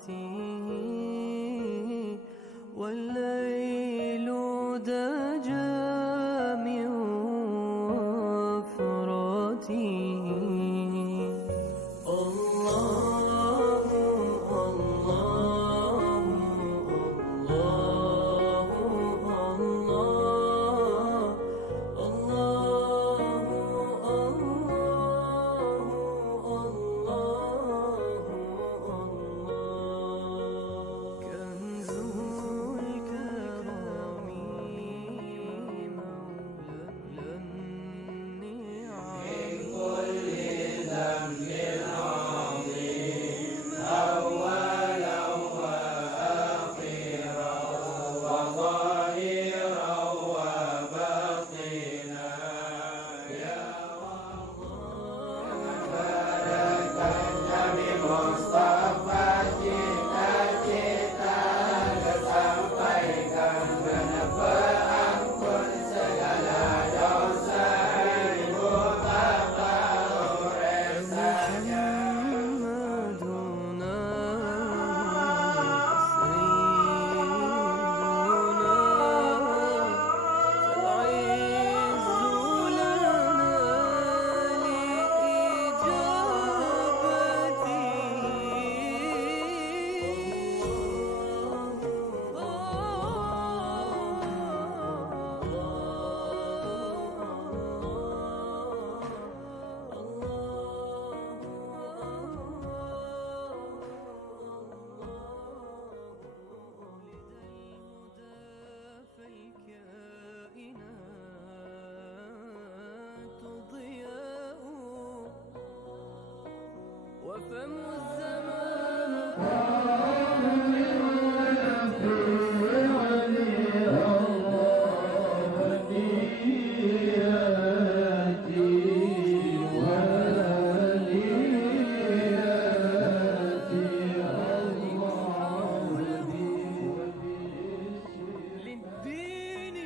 صلاتي والليل دجى من وفراتي. وفم الزمان للدين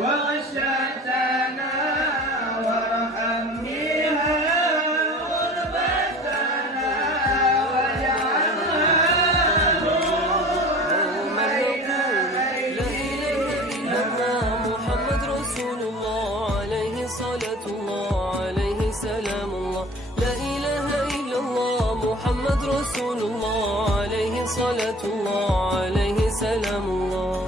وغشتنا وارحمنيها غربتنا واجعلها نورا محمد رسول الله عليه صلاة الله عليه سلام الله. لا إله إلا الله محمد رسول الله عليه صلاة الله عليه سلام الله.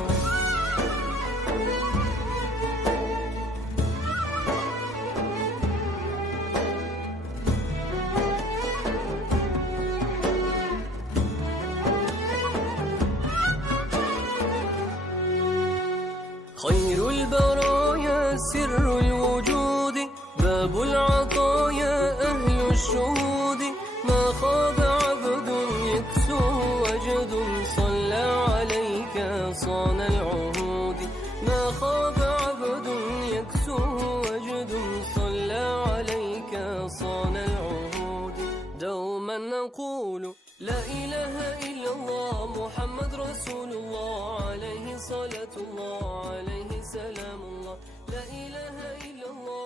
خير البرايا سر الوجود باب العطايا أهل الشهود. ما خاب عبد يكسوه وجد صلى عليك صان العهود. ما خاب عبد يكسوه وجد صلى عليك صان العهود. دوما نقول لا إله إلا الله محمد رسول الله عليه صلاة الله عليه سلام الله. لا إله إلا الله